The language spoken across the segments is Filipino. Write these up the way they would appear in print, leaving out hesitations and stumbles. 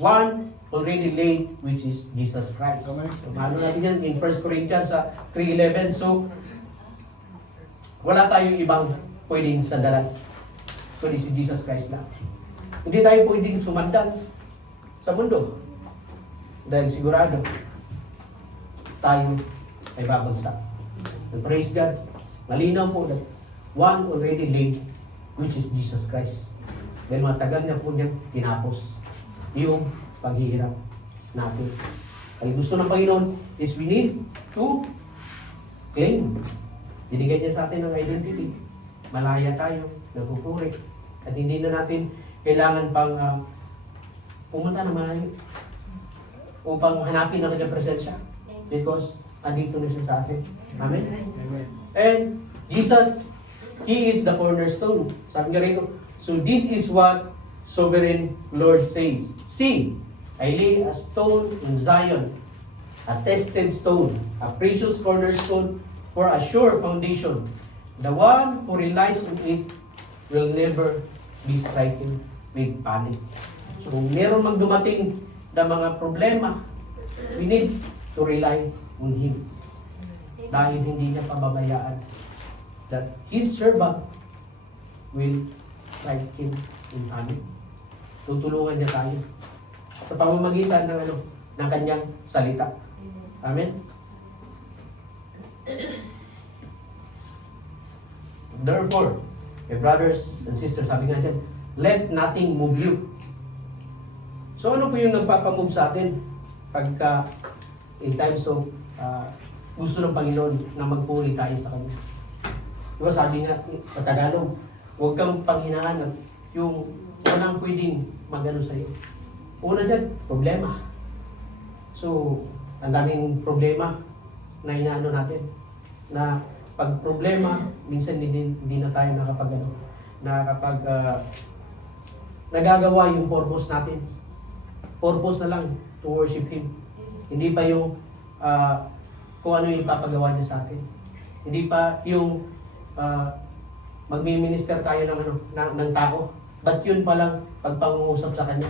one already laid, which is Jesus Christ. So, ano natin yan in 1 Corinthians 3:11. So, wala tayong ibang pwedeng sandalan, kundi si Jesus Christ lang. Hindi tayo pwedeng sumandan sa mundo dahil sigurado tayo ay babagsak. And praise God, malinaw po na one already laid, which is Jesus Christ. Dahil matagal na po niyang tinapos yung paghihirap natin. Ang gusto ng Panginoon is we need to claim. Binigay niya sa atin ng identity. Malaya tayo, nagpupuri. At hindi na natin kailangan pang pumunta na malayo upang hanapin ang kanyang presensya. Because andito na siya sa atin. Amen? Amen. And Jesus, He is the cornerstone. Sabi nga rito, so this is what sovereign Lord says. See, I lay a stone in Zion, a tested stone, a precious cornerstone for a sure foundation. The one who relies on it will never be stricken with panic. So kung meron mang dumating na mga problema, we need to rely on Him. Dahil hindi niya pababayaan that His servant will strike him in panic. Tutulungan niya tayo sa pamamagitan ng ng kanyang salita. Amen. Therefore, my brothers and sisters, sabi nga dyan, let nothing move you. So ano po yung nagpapamove sa atin pagka in times of gusto ng Panginoon na magpuri tayo sa Kanya? Diba sabi nga sa Tagalog, huwag kang panghinaan at yung walang pwedeng magano sa iyo. Una dyan, problema. So, ang daming problema na inaano natin. Na pag problema, minsan hindi na tayo nagagawa yung purpose natin. Purpose na lang to worship Him. Hindi pa yung kung ano yung ipapagawa niya sa atin. Hindi pa yung magmi-minister tayo ng tao. But yun pa lang pagpangungusap sa Kanya.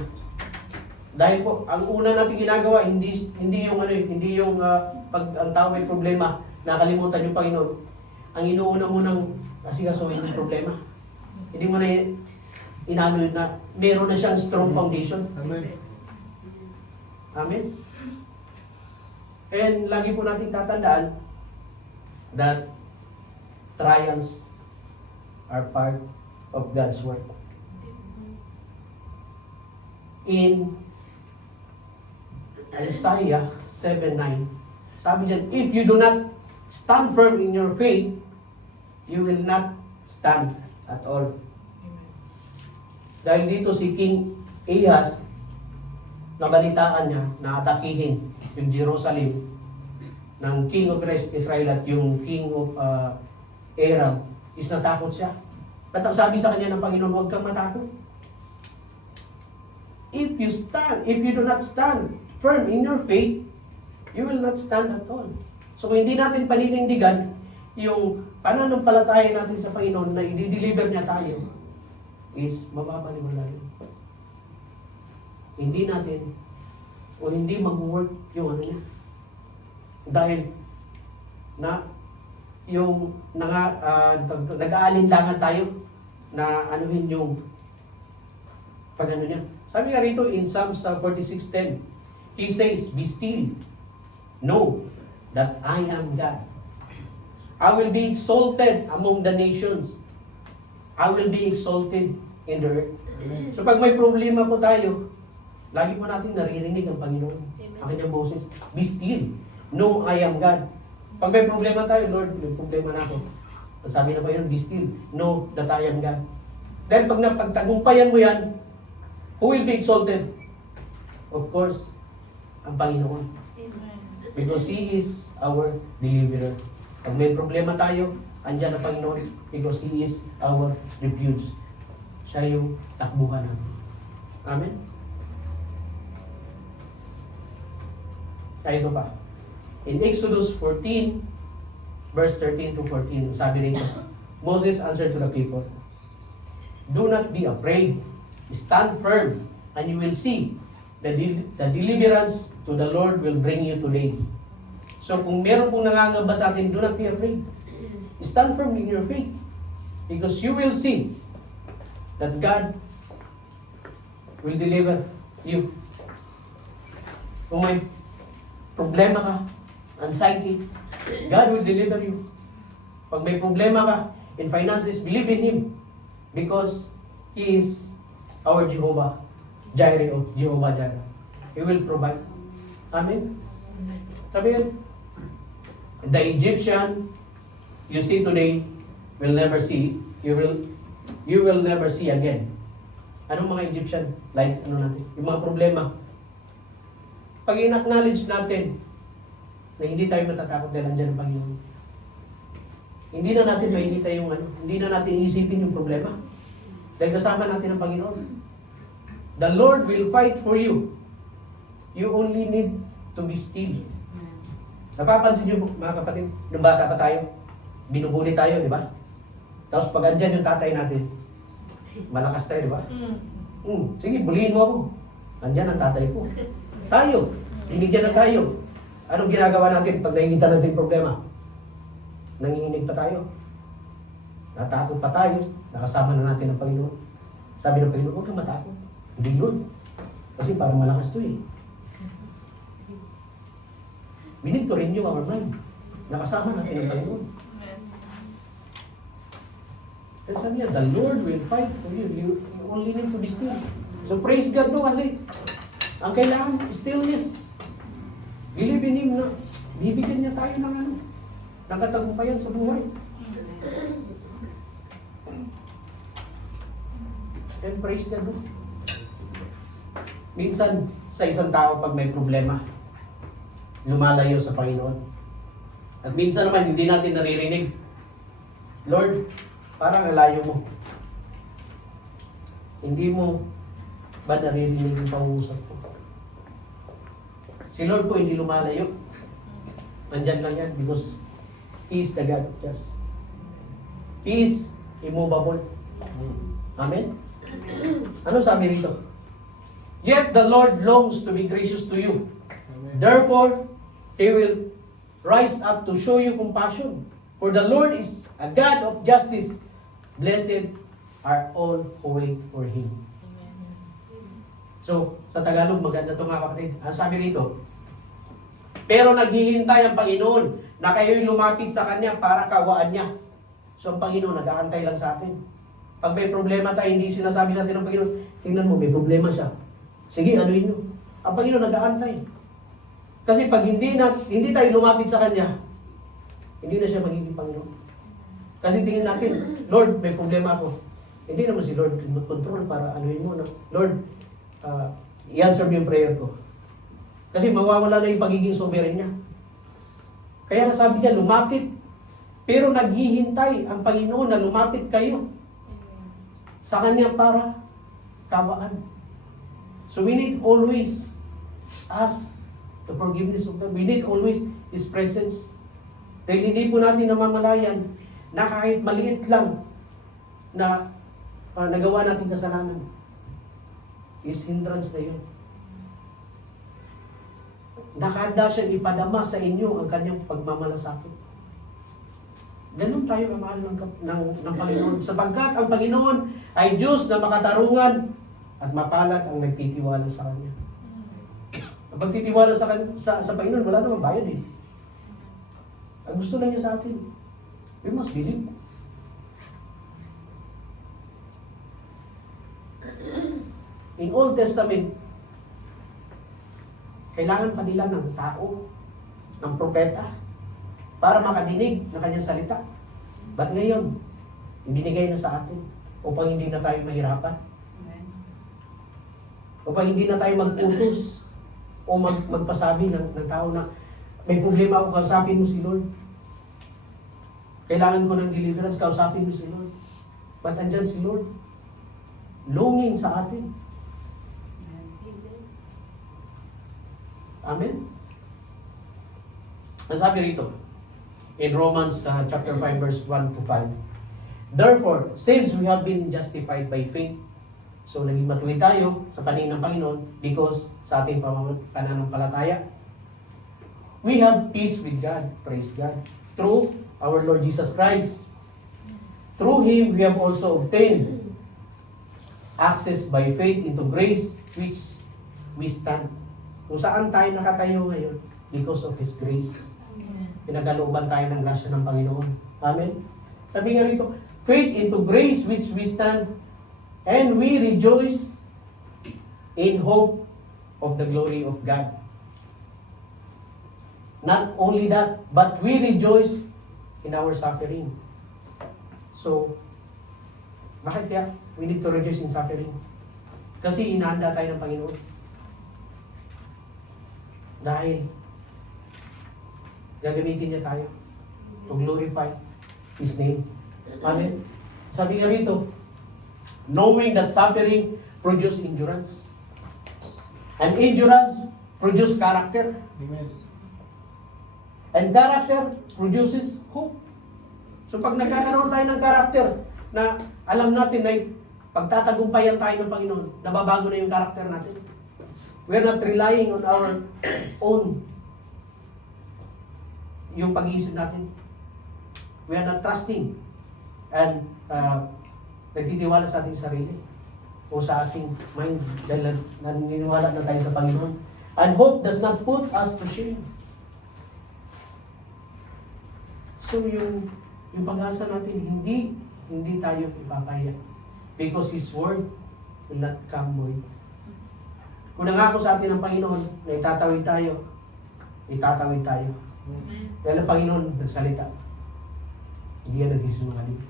Dahil po, ang una natin ginagawa, hindi yung pag ang tao may problema, nakalimutan yung Panginoon. Ang inuuna mo nang asikasuhin yung problema. Hindi mo na inano na meron na siyang strong foundation. Amen. Amen. And lagi po natin tatandaan that trials are part of God's work. In Isaiah 7:9, sabi diyan, if you do not stand firm in your faith, you will not stand at all. Dahil dito si King Ahaz, nabalitaan niya na atakihin yung Jerusalem ng King of Israel at yung King of Aram, is natakot siya. At ang sabi sa kanya ng Panginoon, huwag kang matakot. If you do not stand firm in your faith, you will not stand at all. So kung hindi natin paninindigan yung pananampalataya natin sa Panginoon na i-deliver niya tayo, is mababaliwala yun. Hindi natin o hindi mag-work yung ano niya. Dahil na yung nag-aalinlangan tayo na anuhin yung pag-ano niya. Sabi nga rito in Psalms 46:10, He says, be still, know that I am God. I will be exalted among the nations. I will be exalted in the earth. So pag may problema po tayo, lagi po natin naririnig ang Panginoon. Ang kanyang boses, be still, know I am God. Pag may problema tayo, Lord, may problema na ako. At sabi na Panginoon, be still, know that I am God. Dahil pag napagtagumpayan mo yan, who will be exalted? Of course, ang Panginoon. Because He is our deliverer. Pag may problema tayo, andyan ang Panginoon because He is our refuge. Siya yung takbuhan natin. Amen? Kaya ito pa. In Exodus 14, verse 13 to 14, sabi rito, Moses answered to the people, do not be afraid. Stand firm, and you will see the deliverance to the Lord will bring you today. So kung meron pong nangangamba sa atin, do not be afraid. Stand firm in your faith. Because you will see that God will deliver you. Kung may problema ka, anxiety, God will deliver you. Pag may problema ka in finances, believe in Him. Because He is our Jehovah Jireh o Jehovah Jireh. He will provide. Amen? Sabi yan, the Egyptian you see today will never see. You will never see again. Anong mga Egyptian? Like, ano natin? Yung mga problema. Pag in-acknowledge natin na hindi tayo matatakot dahil andyan ang Panginoon. Hindi na natin mainita yung ano. Hindi na natin isipin yung problema. Dahil kasama natin ang Panginoon. The Lord will fight for you. You only need to be still. Napapansin niyo mga kapatid, nung bata pa tayo, binubuli tayo, di ba? Tapos pag andyan yung tatay natin, malakas tayo, di ba? Sige, bulihin mo ako. Andyan ang tatay ko. Tayo, binigyan na tayo. Anong ginagawa natin pag nakikita natin problema? Nanginginig pa tayo. Natakot pa tayo. Nakasama na natin ang Panginoon. Sabi ng Panginoon, huwag kang matakot. Hindi yun. Kasi parang malakas to eh. We need to renew our mind. Nakasama natin ang Panginoon. Kaya sabi niya, the Lord will fight for you. You only need to be still. So praise God no kasi ang kailangan stillness. Believe in Him na bibigyan niya tayo ng ano, ng katagumpayan sa buhay. And praise God no. Minsan sa isang tao pag may problema, lumalayo sa Panginoon. At minsan naman hindi natin naririnig. Lord, parang alayo mo. Hindi mo ba naririnig yung pangusap ko? Si Lord po hindi lumalayo. Nandyan lang yan because He is the God of justice. He is immovable. Amen? Ano sabi rito? Yet the Lord longs to be gracious to you. Therefore, He will rise up to show you compassion. For the Lord is a God of justice. Blessed are all who wait for Him. So, sa Tagalog, maganda ito mga kapatid. Ang sabi rito, pero naghihintay ang Panginoon na kayo'y lumapit sa Kanya para kawaan Niya. So, ang Panginoon nag-aantay lang sa atin. Pag may problema tayo, hindi sinasabi sa atin ng Panginoon, tingnan mo, may problema siya. Sige, anuin nyo. Ang Panginoon nag-aantay. Kasi pag hindi tayo lumapit sa Kanya, hindi na siya magiging Panginoon. Kasi tingin natin, Lord, may problema ako. Hindi naman si Lord control para anuin mo na, Lord, i-answer mo yung prayer ko. Kasi mawawala na yung pagiging sovereign niya. Kaya sabi niya, lumapit. Pero naghihintay ang Panginoon na lumapit kayo sa Kanya para kawaan. So we need always ask the forgiveness of God. We need always His presence. Dahil hindi po natin namamalayan na kahit maliit lang na nagawa natin kasalanan, is hindrance na yun. Nakahanda siyang ipadama sa inyo ang kanyang pagmamalasakit. Ganun tayo kamahal ng Panginoon. Sapagkat ang Panginoon ay Diyos na makatarungan at mapalad ang nagtitiwala sa Kanya. Ang pagtitiwala sa Panginoon, wala namang bayad eh. Ang gusto lang niya sa atin, we must believe. In Old Testament, kailangan pa nila ng tao, ng propeta, para makadinig ng kanyang salita. Ba't ngayon, ibinigay na sa atin upang hindi na tayo mahirapan? Upang hindi na tayo mag-utos o magpasabi ng tao na may problema ako, kausapin mo si Lord. Kailangan ko ng deliverance, kausapin mo si Lord. Ba't andyan si Lord? Longing sa atin. Amen? Ang sabi rito, in Romans chapter 5 verse 1 to 5, therefore, since we have been justified by faith, so naging matuwid tayo sa paningin ng Panginoon because sa ating pananampalataya. We have peace with God, praise God, through our Lord Jesus Christ. Through Him, we have also obtained access by faith into grace which we stand. Kung saan tayo nakatayo ngayon, because of His grace. Pinagalooban tayo ng grasya ng Panginoon. Amen? Sabi nga rito, faith into grace which we stand, and we rejoice in hope of the glory of God. Not only that, but we rejoice in our suffering. So, bakit kaya we need to rejoice in suffering? Kasi inahanda tayo ng Panginoon. Dahil gagamitin niya tayo to glorify His name. Amen? Sabi nga rito, knowing that suffering produces endurance. And endurance produces character. Amen. And character produces hope. So pag nagkakaroon tayo ng character na alam natin na pagtatagumpayan tayo ng Panginoon, nababago na yung character natin. We're not relying on our own yung pag-iisip natin. We are not trusting and nagtitiwala sa ating sarili o sa ating mind dahil naniniwala na tayo sa Panginoon. And hope does not put us to shame. So yung pag-asa natin, hindi tayo ipapaya. Because His word will not come void. Kung nangako sa atin ng Panginoon na itatawid tayo, itatawid tayo. Dahil ang Panginoon nagsalita. Hindi yan nagsisinungaling.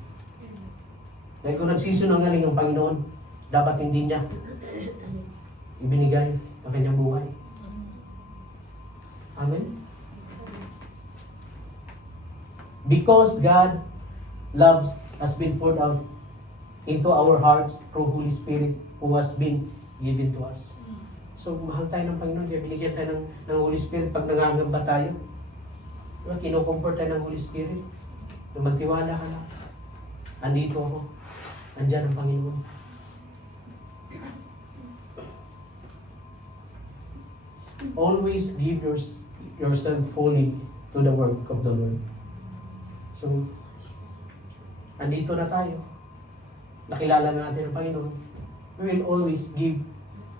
Dahil kung nagsisinungaling ang Panginoon, dapat hindi niya ibinigay ang kanyang buhay. Amen? Because God loves has been poured out into our hearts through Holy Spirit who has been given to us. So, mahal tayo ng Panginoon. Kaya binigyan tayo ng Holy Spirit pag nangangamba tayo. Diba? Kinukomfort tayo ng Holy Spirit. Na magtiwala ka lang. Andito ako. Andyan ang Panginoon. Always give yourself fully to the work of the Lord. So, andito na tayo. Nakilala na natin ang Panginoon. We will always give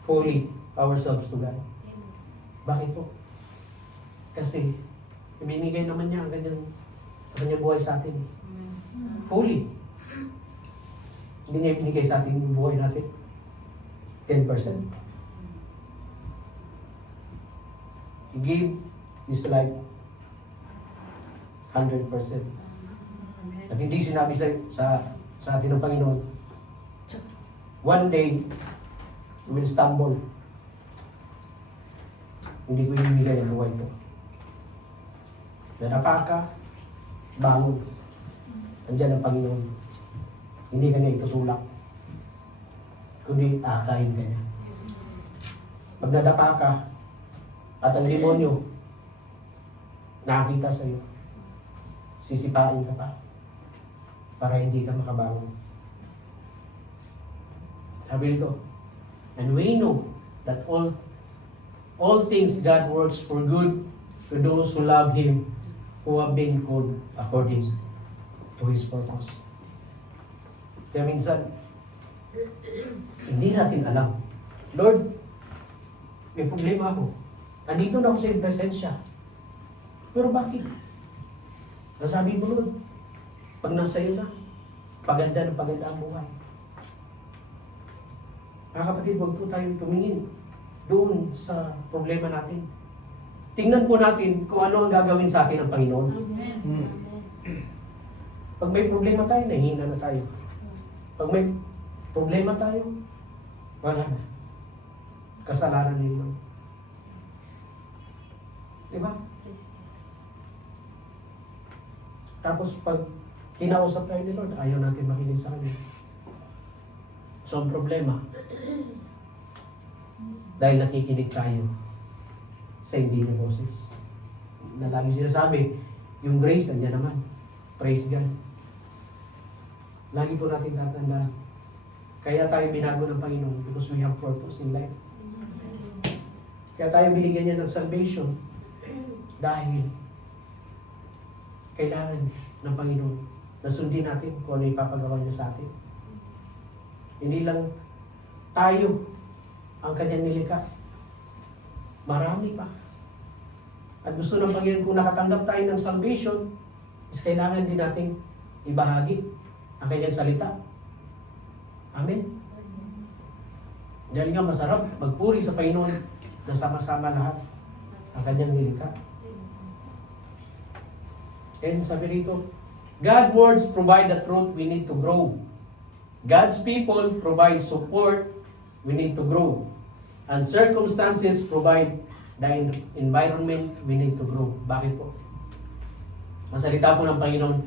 fully ourselves to God. Bakit po? Kasi, ibinigay naman niya ang kanyang buhay sa atin. Fully. Hindi niya ibinigay sa atin yung buhay natin. 10%. He gave His life 100%. At hindi sinabi sa atin ng Panginoon, one day, you will stumble. Hindi ko ibibigay ang buhay ko. Nadapa ka, bangon. Andiyan ang Panginoon. Hindi ka niya itutulak. Kundi akain ka niya. Pag nadapa ka, at ang demonyo, nakakita sa iyo, sisipain ka pa para hindi ka makabangon. Sabi nito, and we know that all things God works for good to those who love Him, who have been called according to His purpose. Kaya minsan, hindi natin alam. Lord, may problema ako. Andito na ako sa iyong presensya. Pero bakit? Nasabi mo nun, pag nasa iyo na, paganda ng paganda ang buhay. Mga kapatid, huwag po tayong tumingin doon sa problema natin. Tingnan po natin kung ano ang gagawin sa atin ng Panginoon. Amen. Pag may problema tayo, nahihina na tayo. Pag may problema tayo, wala na. Kasalanan ni Lord. Diba? Tapos pag kinausap tayo ni Lord, ayaw natin makinig sa Kanya. So ang problema, dahil nakikinig tayo sa hindi na boses. Na lagi sinasabi, yung grace, nandiyan naman. Praise God. Lagi po natin tatandaan. Kaya tayo binago ng Panginoon because we have purpose in life. Kaya tayo binigyan niya ng salvation dahil kailangan ng Panginoon na sundin natin kung ano ipapagawa niya sa atin. Hindi lang tayo ang kanyang nilikha. Marami pa. At gusto ng Panginoon kung nakatanggap tayo ng salvation, is kailangan din nating ibahagi ang kanyang salita. Amen? Dahil nga masarap magpuri sa Panginoon na sama-sama lahat ang kanyang nilikha. And sabi rito, God's words provide the truth we need to grow. God's people provide support we need to grow. And circumstances provide the environment we need to grow. Bakit po? Ang salita po ng Panginoon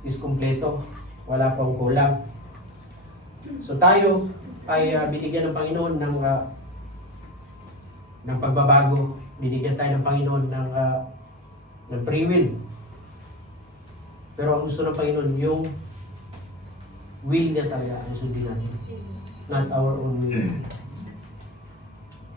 is kumpleto. Wala pong kulang. So tayo ay binigyan ng Panginoon ng pagbabago. Binigyan tayo ng Panginoon ng free will. Pero ang gusto ng Panginoon, yung will niya talaga ang sundin natin. Not our own will.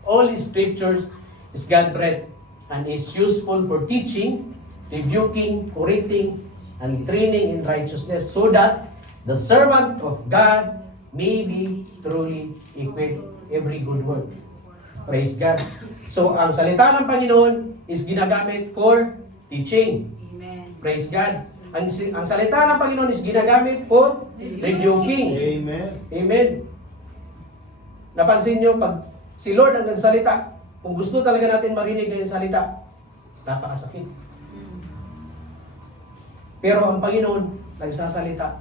All scriptures is God-breathed and is useful for teaching, rebuking, correcting, and training in righteousness, so that the servant of God may be truly equipped every good work. Praise God. So, ang salita ng Panginoon is ginagamit for teaching. Amen. Praise God. Ang salita ng Panginoon is ginagamit for rebuking. Amen. Amen. Napansin nyo, pag si Lord ang nagsalita, kung gusto talaga natin marinig ang salita, napakasakit. Pero ang Panginoon nagsasalita,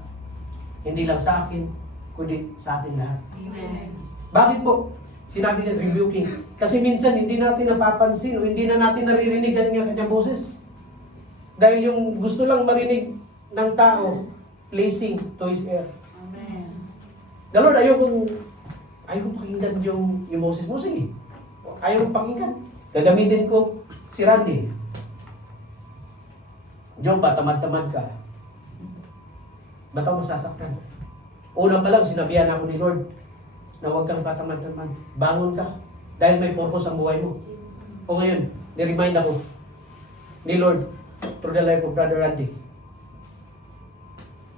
hindi lang sa akin, kundi sa atin lahat. Amen. Bakit po? Sinabi niya rebuking. Kasi minsan hindi natin napapansin o hindi na natin naririnig ang kanyang boses. Dahil yung gusto lang marinig ng tao, pleasing to his ear. Amen. The Lord, ayaw kong pakinggan yung boses mo. Sige. Ayaw kong pakinggan. Gagamitin ko si Randy. Diyo pa, tamad-tamad ka. Ba't ako masasaktan? Una pa lang, sinabihan ako ni Lord na huwag kang patamad-tamad. Bangon ka. Dahil may purpose ang buhay mo. O ngayon, ni-remind ako ni Lord through the life of Brother Randy.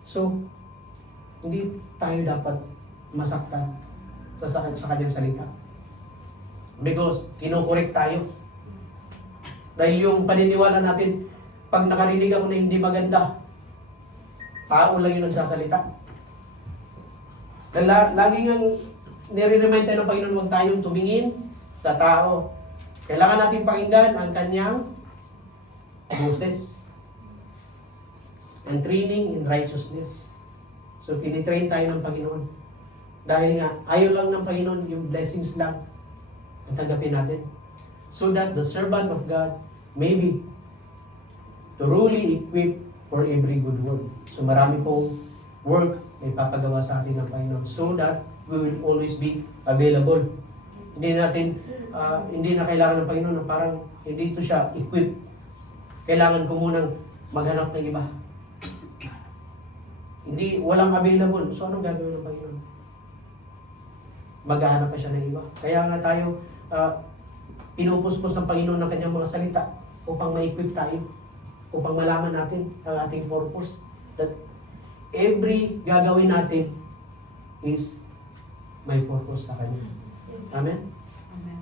So, hindi tayo dapat masaktan sa kanyang salita. Because, kinokorek tayo. Dahil yung paniniwala natin, pag nakarinig ako na hindi maganda, tao lang yung nagsasalita. Dahil lagi nga nire-remind tayo ng Panginoon, huwag tayong tumingin sa tao. Kailangan natin pakinggan ang kanyang boses. And training in righteousness. So, tinitrain tayo ng Panginoon. Dahil nga, ayaw lang ng Panginoon, yung blessings lang ang tanggapin natin. So that the servant of God may be truly equipped for every good work. So marami pong work na ipapagawa sa atin ng Panginoon so that we will always be available. Hindi na kailangan ng Panginoon na parang hindi ito siya equipped. Kailangan ko munang maghanap ng iba. Hindi, walang available. So anong gagawin ng Panginoon? Maghahanap pa siya ng iba. Kaya nga tayo, pinupuspos ng Panginoon ng kanyang mga salita upang ma-equip tayo, upang malaman natin ang ating purpose. That every gagawin natin is may purpose sa Kanya. Amen? Amen.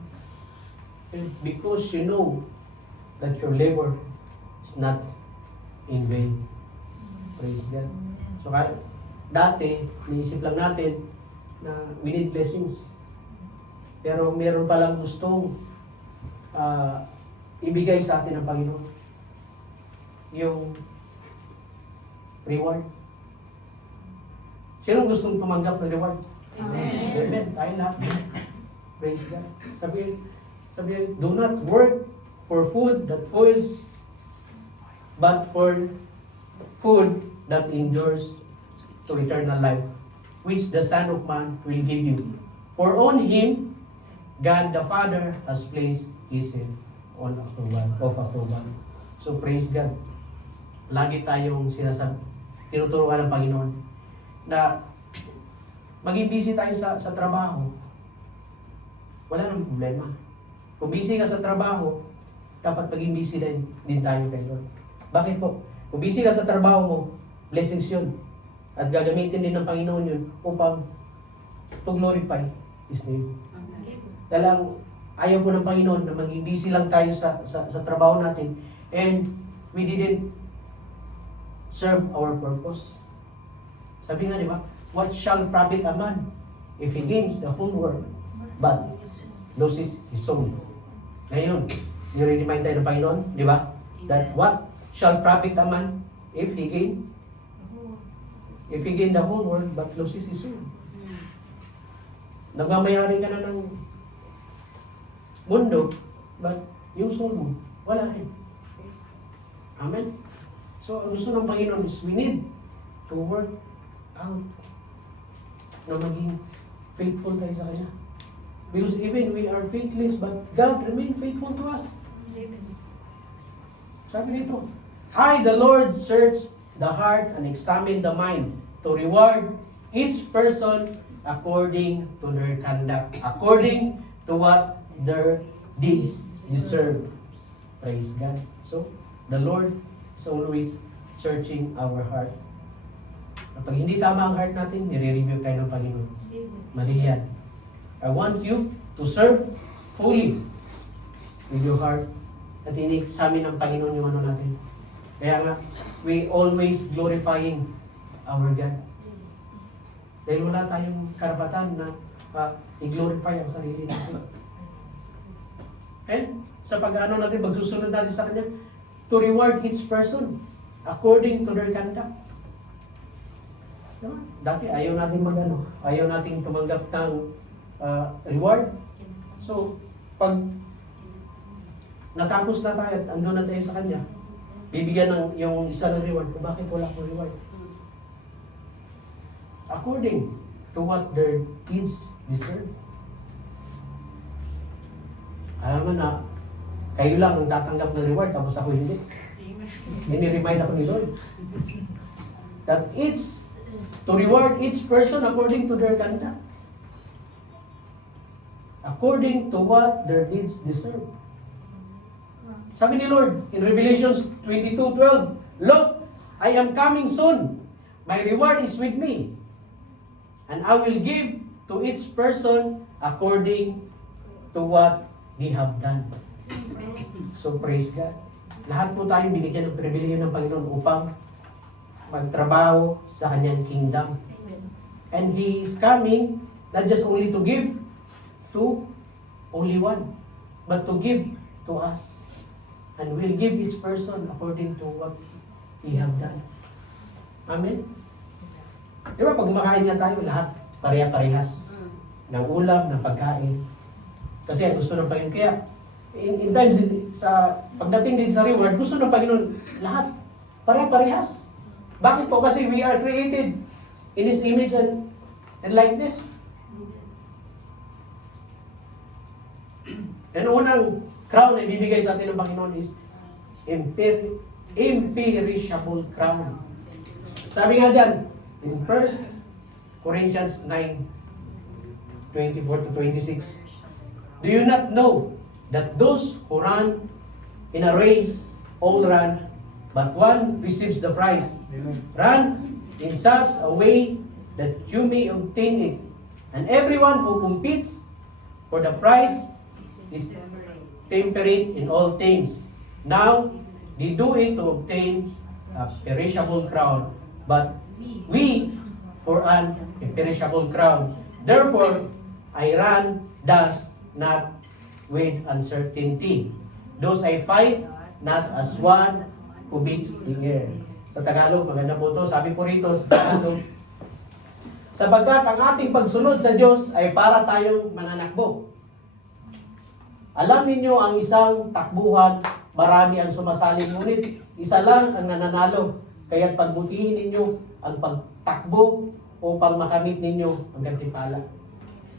And because you know that your labor is not in vain. Praise God. So dati, naisip lang natin na we need blessings. Pero meron palang gustong ibigay sa atin ng Panginoon. Yung reward. Sino gustong tumanggap ng reward? Amen. Amen. Tayo lahat. Praise God. Sabi, do not work for food that spoils, but for food that endures to eternal life, which the Son of Man will give you. For on Him, God the Father has placed His seal of approval. So praise God. Lagi tayong tinuturuan ng Panginoon na maging busy tayo sa trabaho. Wala nang problema. Kung busy ka sa trabaho, dapat maging busy din tayo kay Lord. Bakit po? Kung busy ka sa trabaho mo, blessings yun. At gagamitin din ng Panginoon yun upang to glorify His name. Dalang ayaw po ng Panginoon na maging busy lang tayo sa trabaho natin and we didn't serve our purpose. Sabi nga, di ba? What shall profit a man if he gains the whole world but loses his soul? Ngayon, nire-remind tayo ng Panginoon, di ba? That what shall profit a man if he gain the whole world but loses his soul? Nagmamayari ka na ng mundo, but yung soul mo, wala rin. Amen? So, ang gusto ng Panginoon is we need to work out na maging faithful tayo sa Kanya. Because even we are faithless, but God remain faithful to us. Sabi nito, I, the Lord, search the heart and examine the mind to reward each person according to their conduct, according to what their deeds deserve. Praise God. So, the Lord is always searching our heart. Kapag hindi tama ang heart natin, nire-review tayo ng Panginoon. Mali yan. I want you to serve fully with your heart. At ini-examine ng Panginoon yung ano natin. Kaya nga, we always glorifying our God. Dahil wala tayong karapatan na i-glorify ang sarili natin. And sa pag-ano natin, pagsusunod natin sa Kanya, to reward each person according to their conduct. Diba? Dati ayaw natin ayaw natin tumanggap ng reward. So, pag natapos na tayo at andun na tayo sa Kanya, bibigyan ng yung isa ng reward. Kung bakit wala akong reward? According to what their deeds deserve. Alam mo na, kayo lang ang tatanggap ng reward, tapos ako hindi. Ini-remind ako ni Lord. That to reward each person according to their conduct. According to what their deeds deserve. Sabi ni Lord, in Revelation 22:12, Look, I am coming soon. My reward is with me. And I will give to each person according to what they have done. So praise God. Lahat po tayo binigyan ng pribilehiyo ng Panginoon upang magtrabaho sa Kanyang kingdom. And He is coming not just only to give to only one, but to give to us. And we'll give each person according to what he have done. Amen? Di ba pag makain nga tayo, lahat pareha-parehas ng ulam, ng pagkain. Kasi gusto ng Panginoon. Kaya, in times, pagdating din sa reward, gusto ng Panginoon, lahat pareha-parehas. Bakit po? Kasi we are created in His image and likeness. And unang crown na ibibigay sa atin ng Panginoon is imperishable crown. Sabi nga dyan, in 1 Corinthians 9:24-26, do you not know that those who run in a race all run, but one receives the prize? Run in such a way that you may obtain it. And everyone who competes for the prize is temperate in all things. Now, they do it to obtain a perishable crown, but we for an imperishable crown. Therefore, I run thus not with uncertainty. Those I fight not as one who beats the air. Sa Tagalog, maganda po ito. Sabi po rito sa Tagalog, sapagkat ang ating pagsunod sa Diyos ay para tayong mananakbo. Alam ninyo ang isang takbuhan, marami ang sumasali, ngunit isa lang ang nananalo. Kaya't pagbutihin ninyo ang pagtakbo upang makamit ninyo ang gantimpala.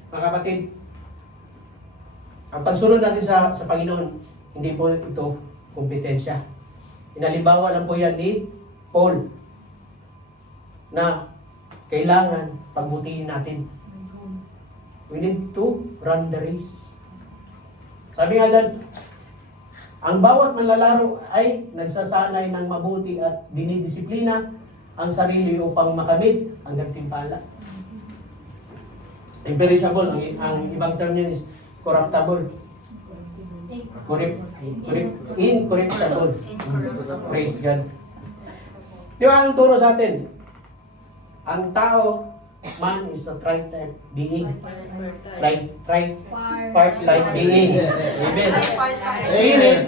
Mga kapatid, ang pagsunod natin sa Panginoon, hindi po ito kompetensya. Inalimbawa lang po yan ni Paul na kailangan pagbutihin natin. We need to run the race. Sabi nga dyan, ang bawat manlalaro ay nagsasanay ng mabuti at dinidisiplina ang sarili upang makamit ang gantimpala. Imperishable, ang ibang term niya is corruptible. Incorruptible. Praise God. Di ba ang turo sa atin? Ang tao, man is a tritype being. Part-like being. Amen. Spirit,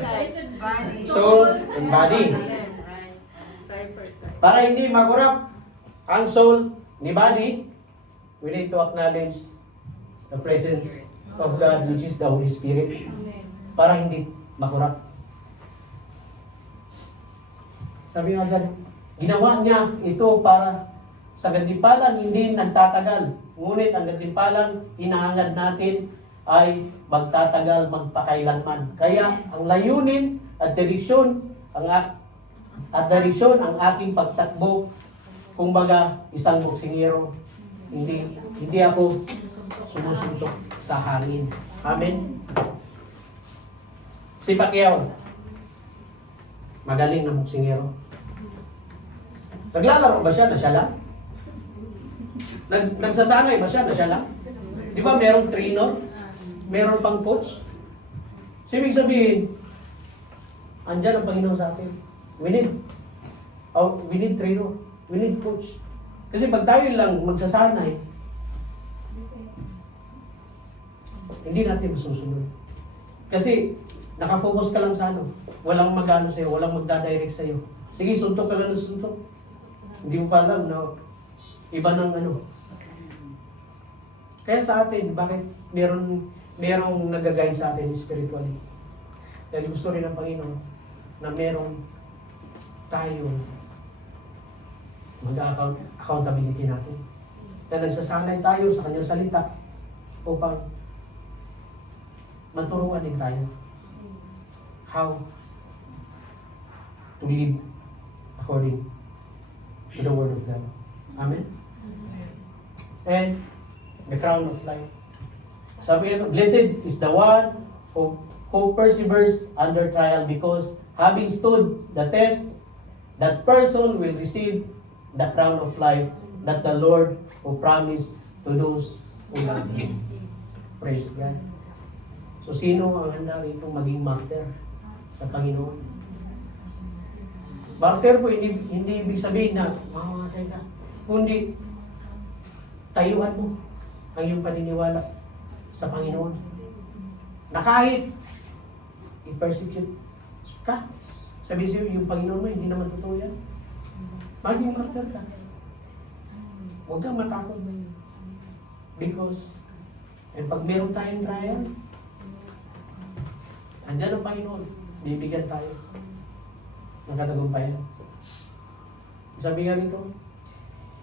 soul, and body. Para hindi makurap ang soul ni body, we need to acknowledge the presence of God, which is the Holy Spirit. Para hindi makurap. Sabi nga dyan, ginawa niya ito para sa gantimpalang hindi nagtatagal. Ngunit ang gantimpalang hinahangad natin ay magtatagal magpakailanman. Kaya ang layunin at direksyon ang aking pagtakbo, kumbaga isang boksingero, hindi ako sumusuntok sa hangin. Amen. Si Pacquiao, magaling na boksingero. Naglalaro ba siya na siya lang? Nagsasanay ba siya na siya lang? Di ba merong trainer? Meron pang coach? So, ibig sabihin, andyan ang Panginoon sa atin. We need trainer. We need coach. Kasi pag tayo lang magsasanay, hindi natin masusunod. Kasi nakafocus ka lang sa ano. Walang mag-ano sa'yo, walang magdadirect sa'yo. Sige, suntok ka lang ng suntok. Hindi mo pa alam na iba ng ano. Kaya sa atin, bakit merong nag-guide sa atin spiritually? Dahil gusto rin ng Panginoon na merong tayo mag-accountability natin. Na nagsasanay tayo sa kanyang salita upang maturuan din tayo how to live according to the Word of God. Amen? And the crown of life. Sabi niya, blessed is the one who perseveres under trial, because having stood the test, that person will receive the crown of life that the Lord will promise to those who love Him. Praise God. So sino ang handa rito maging martyr sa Panginoon? Martyr po, hindi ibig sabihin na mamamatay ka. Kundi, tayuan mo ang iyong paniniwala sa Panginoon. Na kahit i-persecute ka, sabihin sa'yo, yung Panginoon mo, hindi naman totoo yan. Maging martyr ka. Huwag kang matakot. Because, pag meron tayong trial, andyan ang Panginoon, bibigyan tayo ng katagumpayan. Sabi nga nito,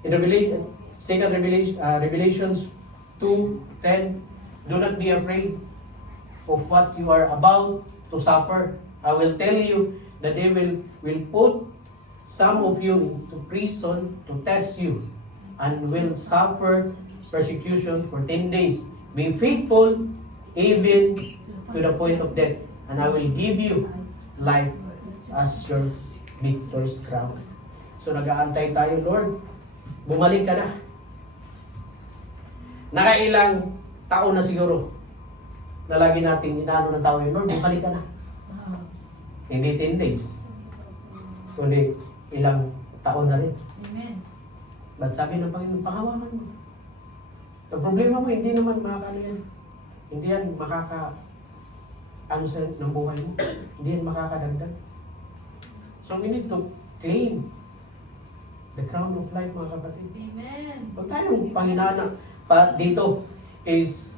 in Revelations 2:10, do not be afraid of what you are about to suffer. I will tell you that they will put some of you into prison to test you, and will suffer persecution for 10 days. Be faithful even to the point of death, and I will give you life as your victor's crown. So nag-aantay tayo, Lord, bumalik ka na. Nakailang taon na siguro na lagi natin inaano na tao yun, Lord, bumalik ka na. Hindi 10 days, kundi ilang taon na rin. Amen. Ba't sabi ng Panginoon, pakawakan mo. Ang problema mo, hindi naman makakano yan. Hindi yan ano sa ng buhay mo. Hindi yan makakadagdag. So we need to claim the crown of life, mga kapatid. Amen. Huwag tayong panghinana dito is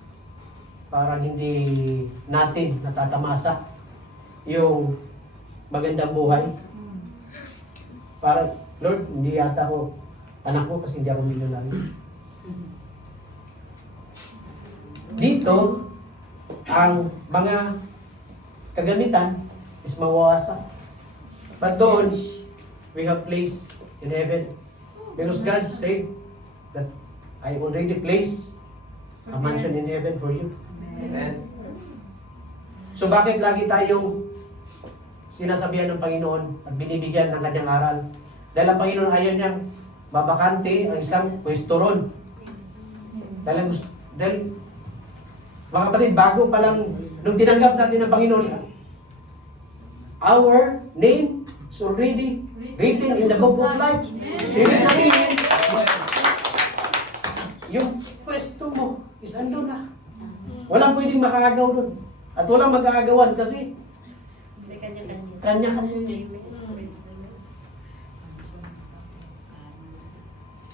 parang hindi natin natatamasa yung magandang buhay. Parang, Lord, hindi yata ako anak mo kasi hindi ako milyonaryo. Dito, ang mga kagamitan is mawawasak. But doon, we have place in heaven. Because God said that I already placed a mansion in heaven for you. Amen. So bakit lagi tayong sinasabihan ng Panginoon at binibigyan ng kanyang aral? Dahil ang Panginoon ayaw niyang mabakante ang isang pwesto ron. Dahil mga kapatid, bago pa lang, nung tinanggap natin ng Panginoon, our name is already written in the book of life. Ibig sabihin, yung pwesto mo is ando na. Walang pwedeng makakagaw doon. At walang mag-aagawan kasi kanya-kanya yun.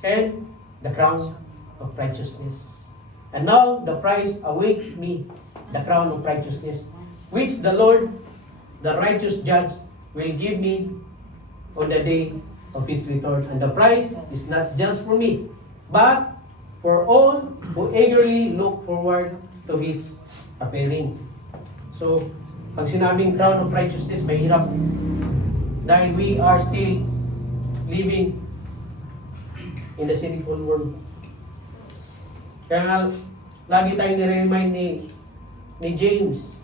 And the crown of righteousness. And now the prize awaits me, the crown of righteousness, which the Lord, the righteous judge, will give me on the day of his return. And the prize is not just for me, but for all who eagerly look forward to his appearing. So, pag sinabing crown of righteousness, mahirap. Dahil we are still living in the sinful world. Kaya nga, lagi tayong nire-remind ni James,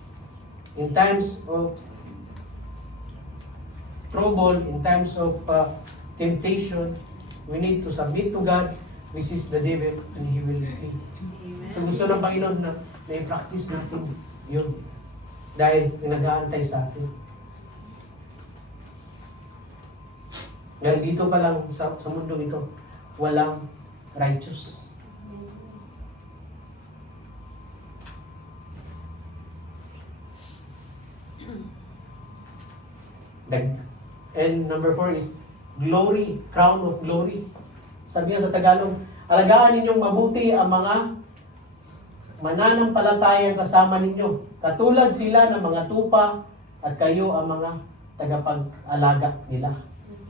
in times of trouble, in times of temptation, we need to submit to God, resist the devil, and he will flee. So gusto ng Panginoon na i-practice natin yun. Dahil nag-aantay sa atin. Dahil dito pa lang sa mundo ito, walang righteous. And number 4 is glory, crown of glory. Sabi nga sa Tagalog, alagaan ninyong mabuti ang mga mananampalatayang kasama ninyo. Katulad sila ng mga tupa at kayo ang mga tagapag-alaga nila.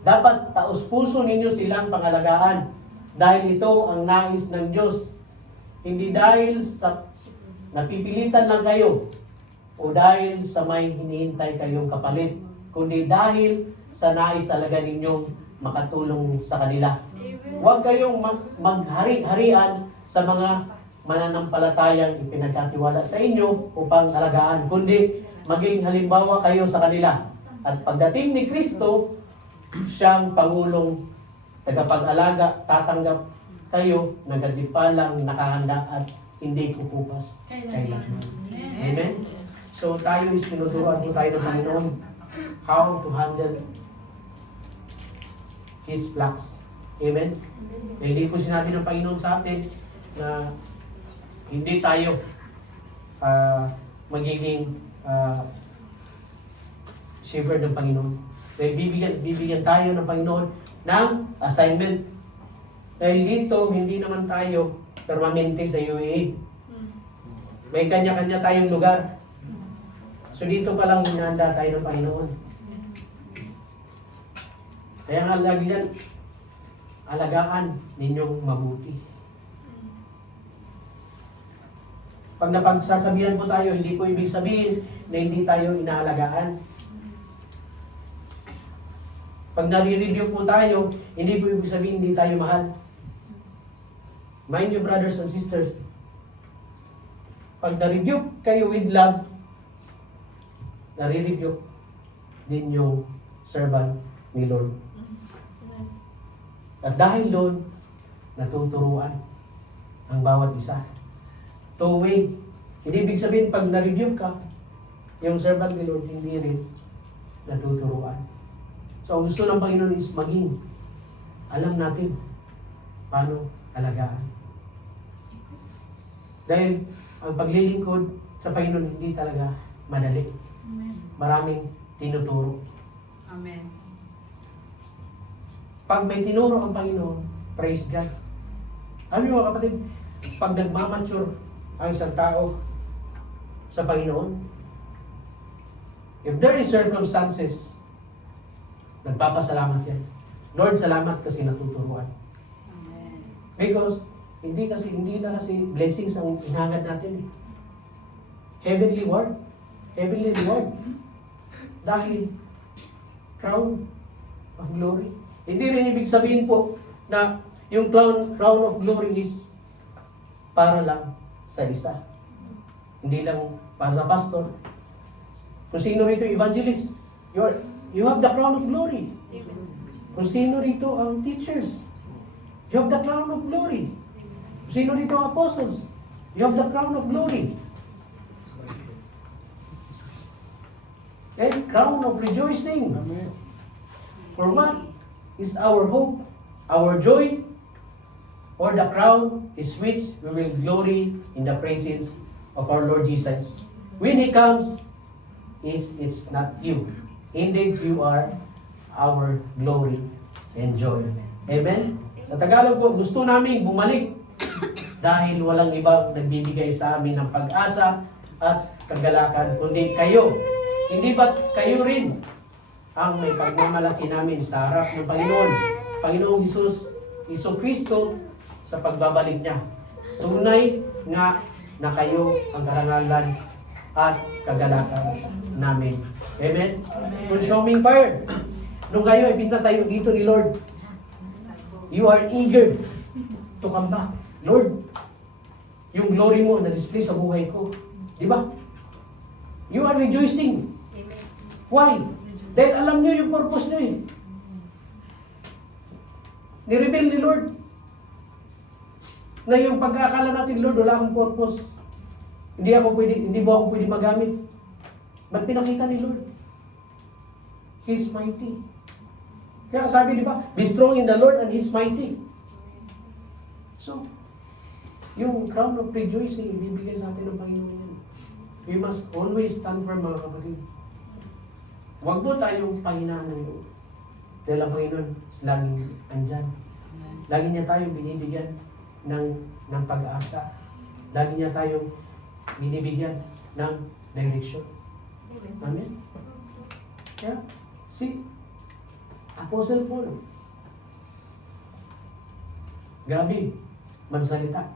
Dapat taos-puso ninyo silang pangalagaan dahil ito ang nais ng Diyos. Hindi dahil sa napipilitan lang kayo o dahil sa may hinihintay kayong kapalit, kundi dahil sa nais talaga ninyong makatulong sa kanila. Huwag kayong maghari-harian sa mga mananampalatayang ipinagkatiwala sa inyo upang alagaan, kundi maging halimbawa kayo sa kanila. At pagdating ni Kristo, siyang Pangulong tagapag-alaga, tatanggap kayo na gadipalang nakahanda at hindi kukupas kailanman. Amen? So tayo is tinuturuan po tayo ng Panginoon how to handle His flocks. Amen? Hindi po sinabi ng Panginoon sa atin na hindi tayo magiging shepherd ng Panginoon. Dahil bibigyan tayo ng Panginoon ng assignment. Dahil dito, hindi naman tayo permanente sa UAE. May kanya-kanya tayong lugar. So dito pa lang hinahanda tayo ng Panginoon. Kaya nga lagi yan, alagaan ninyong mabuti. Pag napagsasabihan po tayo, hindi po ibig sabihin na hindi tayo inaalagaan. Pag nare-review po tayo, hindi po ibig sabihin hindi tayo mahal. Mind you, brothers and sisters, pag na-review kayo with love, nare-review din yung servant ni Lord. At dahil doon, natuturuan ang bawat isa. Two-way. Hindi ibig sabihin pag na-review ka, yung servant ni Lord hindi rin natuturuan. So ang gusto ng Panginoon is maging alam natin paano alagaan. Dahil ang paglilingkod sa Panginoon hindi talaga madali. Maraming tinuturo. Amen. Pag may tinuro ang Panginoon, praise God. Alam niyo mga kapatid, pag nagmamature ang isang tao sa Panginoon, if there is circumstances, nagpapasalamat yan. Lord, salamat kasi natuturuan. Amen. Because hindi na kasi blessings ang hinangad natin. Heavenly reward. Heavenly reward. Dahil crown of glory. Hindi rin ibig sabihin po na yung crown of glory is para lang sa isa. Hindi lang para sa pastor, Kung sino rito evangelist, you have the crown of glory. Kung sino rito ang teachers, you have the crown of glory. Kung sino rito ang apostles, you have the crown of glory. And crown of rejoicing. For what is our hope, our joy, or the crown is which we will glory in the presence of our Lord Jesus. When He comes, it's not you. Indeed, you are our glory and joy. Amen? Sa Tagalog po, gusto namin bumalik dahil walang ibang nagbibigay sa amin ng pag-asa at kagalakan, kundi kayo. Hindi ba kayo rin ang may pagmamalaki namin sa harap ng Panginoon, Panginoong Hesus Kristo sa pagbabalik niya. Tunay nga na kayo ang karangalan at kagalakan namin. Amen? Consuming fire. Nung kayo ay pinatayo dito ni Lord, you are eager to come back. Lord, yung glory mo na-display sa buhay ko. Di ba? You are rejoicing. Why? Dahil alam niyo yung purpose niyo eh. Nireveal ni Lord na yung pagkakala natin, Lord, wala akong purpose. Hindi mo ako pwede magamit. Ba't pinakita ni Lord? He's mighty. Kaya sabi, di ba, be strong in the Lord and He's mighty. So, yung crown of rejoicing, ibibigay sa atin ng Panginoon yan. We must always stand firm, mga kapatid. Huwag mo tayong panghinaan ng Lord. Dahil ang Panginoon is laging andyan. Lagi niya tayong binibigyan ng pag-asa. Lagi niya tayong binibigyan ng direction. Amen? Kaya, si Apostle Paul, grabe, magsalita.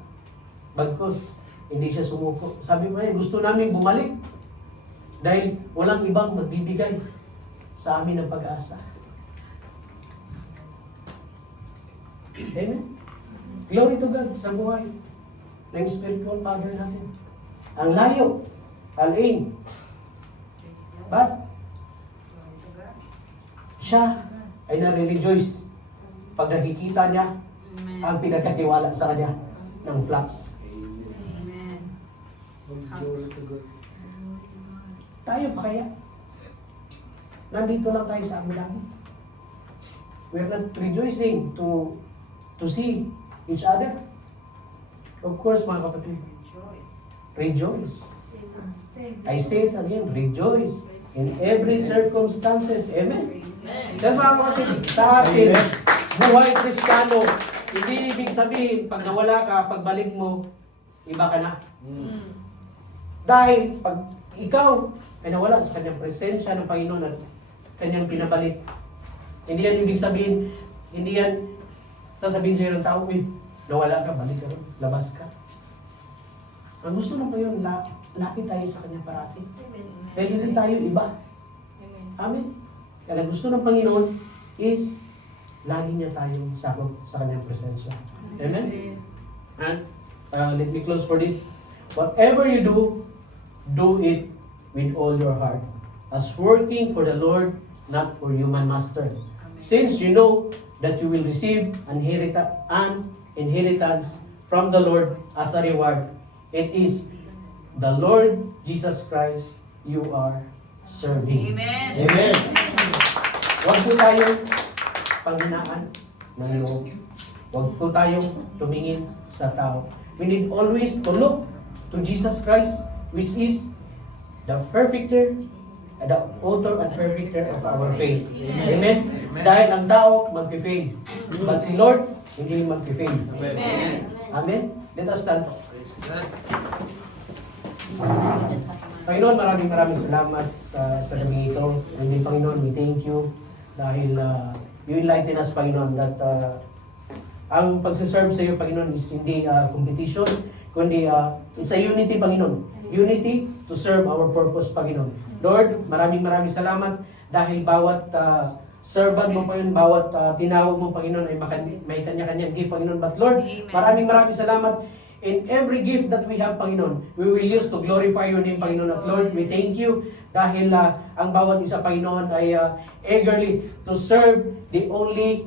Bagkos, hindi siya sumuko. Sabi mo gusto namin bumalik dahil walang ibang magbibigay sa amin ng pag-asa. Amen? Glory to God sa buhay ng spiritual father natin. Ang layo, ang aim. But, siya ay nare-rejoice pag nakikita niya ang pinagkatiwala sa kanya ng flocks. Amen. Tayo pa kaya? Nandito lang tayo sa amin lang. We're not rejoicing to see each other. Of course, mga kapatid, rejoice. I say it again, rejoice in every circumstances. Amen? Dahil mga kapatid, sa atin, buhay Kristiyano, hindi ibig sabihin, pag nawala ka, pagbalik mo, iba ka na. Dahil pag ikaw ay nawala sa kanyang presensya ng Panginoon at kanyang pinabalik, hindi yan ibig sabihin, hindi yan sasabihin sa'yo ng tao, nawala ka, balik ka rin, labas ka. Ang gusto ng Panginoon, lapit tayo sa kanya parati. Dahil hindi tayo iba. Amen. Kaya ang gusto ng Panginoon is lagi niya tayong sakop sa kanyang presensya. Amen? And let me close for this. Whatever you do it with all your heart, as working for the Lord, not for human master. Since you know that you will receive an inheritance from the Lord as a reward, it is the Lord Jesus Christ you are serving. Amen. Amen. Huwag po tayong panghinaan ng loob. Huwag po tayong tumingin sa tao. We need always to look to Jesus Christ, which is the perfecter, the author and perfecter of our faith. Amen? Dahil ang tao magpi-fail. But si Lord, hindi magpi-fail. Amen. Amen? Let us stand. Panginoon, maraming salamat sa gabing ito. And then, Panginoon, we thank you dahil you enlighten us, Panginoon, that ang pagsiserve sa iyo, Panginoon, is hindi competition, kundi it's a unity, Panginoon. Unity to serve our purpose, Panginoon. Lord, maraming salamat dahil bawat servant mo, Panginoon, bawat tinawag mo, Panginoon, ay may kanya-kanyang gift, Panginoon. But Lord, maraming salamat. In every gift that we have, Panginoon, we will use to glorify your name, Panginoon. At Lord, we thank you Dahil ang bawat isa, Panginoon, ay eagerly to serve the only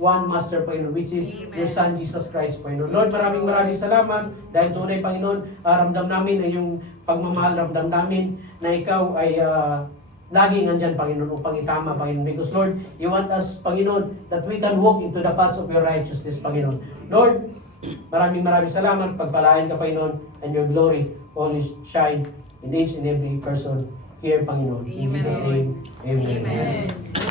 one Master, Panginoon, which is Amen. your Son, Jesus Christ, Panginoon. Lord, maraming salamat dahil tunay, Panginoon, ramdam namin ay yung pagmamahal, ramdam namin na ikaw ay laging andyan, Panginoon, upang itama, Panginoon. Because, Lord, you want us, Panginoon, that we can walk into the paths of your righteousness, Panginoon. Lord, maraming salamat. Pagpalain ka, Panginoon, and your glory always shine in each and every person here, Panginoon. In Amen. Jesus' name, Amen. Amen.